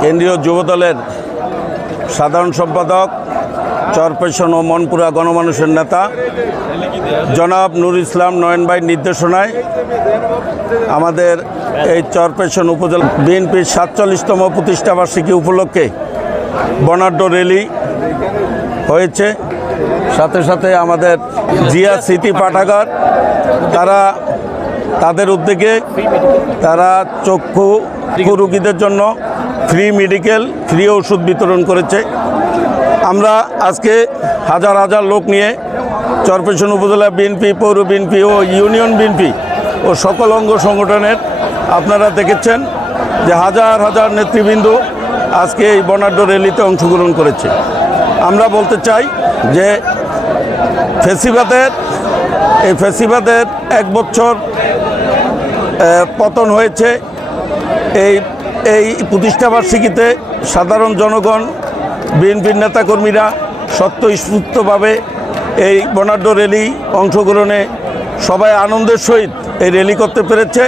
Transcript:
কেন্দ্রীয় যুবদলের সাধারণ সম্পাদক, চরপেশন ও মনপুরা গণমানুষের নেতা জনাব নুর ইসলাম নয়ন ভাইয়ের নির্দেশনায় আমাদের এই চরপেশন উপজেলা বিএনপির ৪৭তম প্রতিষ্ঠাবার্ষিকী উপলক্ষে বর্ণাঢ্য র্যালি হয়েছে। সাথে সাথে আমাদের জিয়া স্মৃতি পাঠাগার তাদের উদ্যোগে তারা চক্ষু রোগীদের জন্য ফ্রি মেডিকেল, ফ্রি ওষুধ বিতরণ করেছে। আমরা আজকে হাজার হাজার লোক নিয়ে চরপেশন উপজেলা বিএনপি, পৌর বিএনপি ও ইউনিয়ন বিএনপি ও সকল অঙ্গ সংগঠনের আপনারা দেখেছেন যে হাজার হাজার নেতৃবৃন্দ আজকে এই বর্ণাঢ্য র্যালিতে অংশগ্রহণ করেছে। আমরা বলতে চাই যে ফ্যাসিবাদের 1 বছর পতন হয়েছে। এই প্রতিষ্ঠাবার্ষিকীতে সাধারণ জনগণ, বিএনপির নেতাকর্মীরা স্বতঃস্ফূর্তভাবে এই বর্ণাঢ্য র্যালি অংশগ্রহণে সবাই আনন্দের সহিত এই র্যালি করতে পেরেছে।